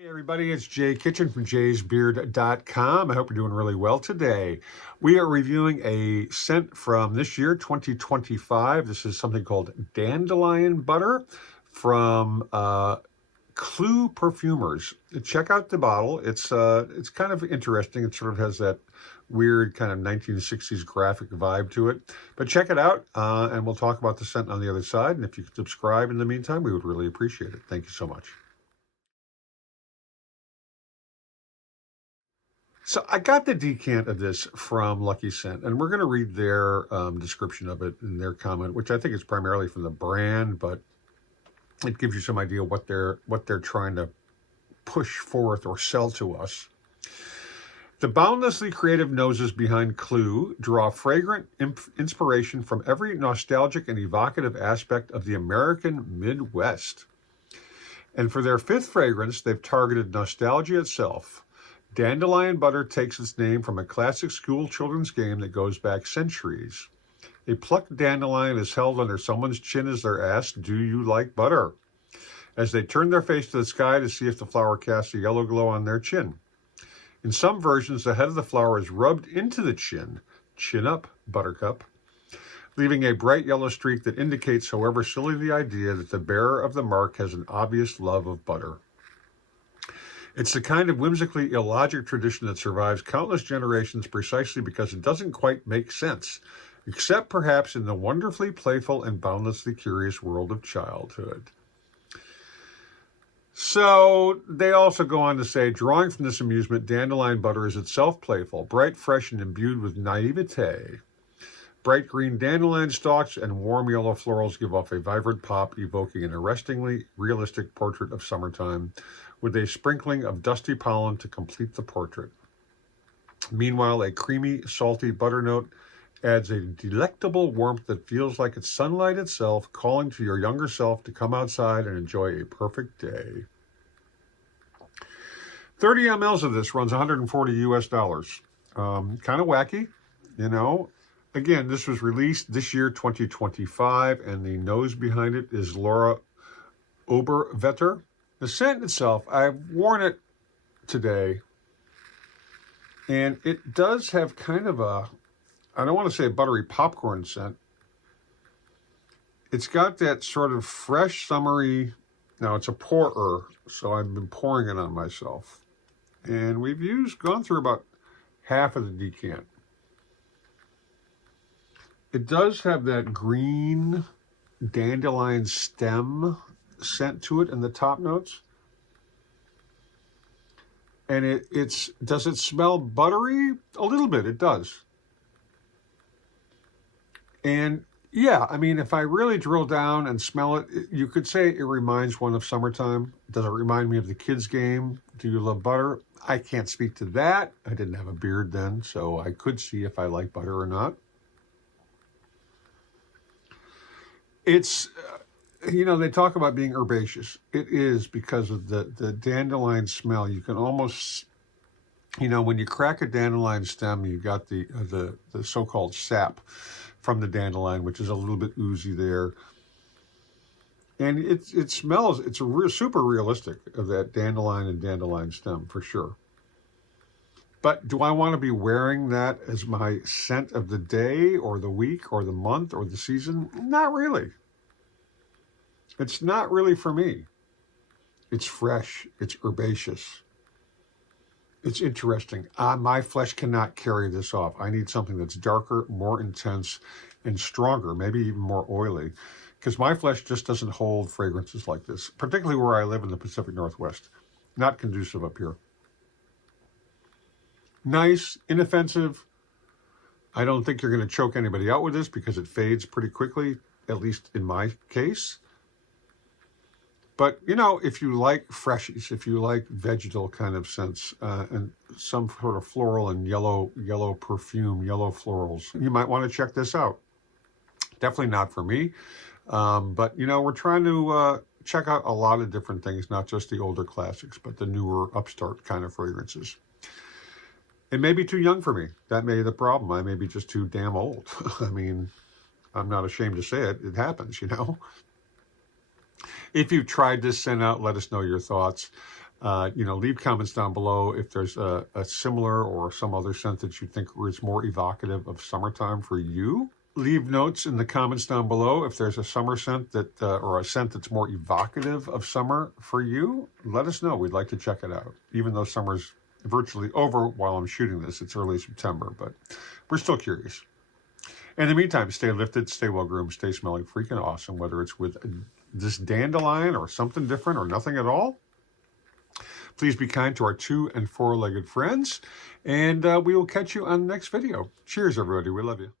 Hey everybody, it's Jay Kitchen from jaysbeard.com. I hope you're doing really well today. We are reviewing a scent from this year, 2025. This is something called Dandelion Butter from Clue Perfumers. Check out the bottle. It's kind of interesting. It sort of has that weird kind of 1960s graphic vibe to it. But check it out, and we'll talk about the scent on the other side. And if you could subscribe in the meantime, we would really appreciate it. Thank you so much. So I got the decant of this from Lucky Scent, and we're going to read their description of it and their comment, which I think is primarily from the brand, but it gives you some idea what they're trying to push forth or sell to us. The boundlessly creative noses behind Clue draw fragrant inspiration from every nostalgic and evocative aspect of the American Midwest. And for their fifth fragrance, they've targeted nostalgia itself. Dandelion Butter takes its name from a classic school children's game that goes back centuries. A plucked dandelion is held under someone's chin as they're asked, "Do you like butter?" as they turn their face to the sky to see if the flower casts a yellow glow on their chin. In some versions, the head of the flower is rubbed into the chin. Chin up, Buttercup, leaving a bright yellow streak that indicates, however silly the idea, that the bearer of the mark has an obvious love of butter. It's the kind of whimsically illogic tradition that survives countless generations precisely because it doesn't quite make sense, except perhaps in the wonderfully playful and boundlessly curious world of childhood. So they also go on to say, drawing from this amusement, Dandelion Butter is itself playful, bright, fresh, and imbued with naivete. Bright green dandelion stalks and warm yellow florals give off a vibrant pop, evoking an arrestingly realistic portrait of summertime, with a sprinkling of dusty pollen to complete the portrait. Meanwhile, a creamy, salty butter note adds a delectable warmth that feels like it's sunlight itself, calling to your younger self to come outside and enjoy a perfect day. 30 mLs of this runs $140 US. Kind of wacky, you know. Again, this was released this year, 2025, and the nose behind it is Laura Oberwetter. The scent itself, I've worn it today, and it does have kind of a, I don't want to say a buttery popcorn scent. It's got that sort of fresh, summery, now it's a pourer, so I've been pouring it on myself. And we've gone through about half of the decant. It does have that green dandelion stem scent to it in the top notes. And does it smell buttery? A little bit, it does. And yeah, I mean, if I really drill down and smell it, you could say it reminds one of summertime. Does it remind me of the kids' game? Do you love butter? I can't speak to that. I didn't have a beard then, so I could see if I like butter or not. It's, they talk about being herbaceous. It is because of the dandelion smell. You can almost, when you crack a dandelion stem, you got the so-called sap from the dandelion, which is a little bit oozy there. And it smells, it's super realistic of that dandelion and dandelion stem for sure. But do I want to be wearing that as my scent of the day or the week or the month or the season? Not really. It's not really for me. It's fresh. It's herbaceous. It's interesting. My flesh cannot carry this off. I need something that's darker, more intense, and stronger, maybe even more oily, because my flesh just doesn't hold fragrances like this, particularly where I live in the Pacific Northwest. Not conducive up here. Nice, inoffensive. I don't think you're going to choke anybody out with this because it fades pretty quickly, at least in my case. But, if you like freshies, if you like vegetal kind of scents, and some sort of floral and yellow perfume, yellow florals, you might want to check this out. Definitely not for me. But, we're trying to check out a lot of different things, not just the older classics, but the newer upstart kind of fragrances. It may be too young for me. That may be the problem. I may be just too damn old. I mean, I'm not ashamed to say it. It happens, If you've tried this, send out, let us know your thoughts. Leave comments down below if there's a similar or some other scent that you think is more evocative of summertime for you. Leave notes in the comments down below if there's a summer scent that, or a scent that's more evocative of summer for you. Let us know. We'd like to check it out. Even though summer's virtually over while I'm shooting this, it's early September, but we're still curious. In the meantime, stay lifted, stay well groomed, stay smelling freaking awesome, whether it's with this dandelion or something different or nothing at all. Please be kind to our 2- and 4-legged friends, and we will catch you on the next video. Cheers, everybody. We love you.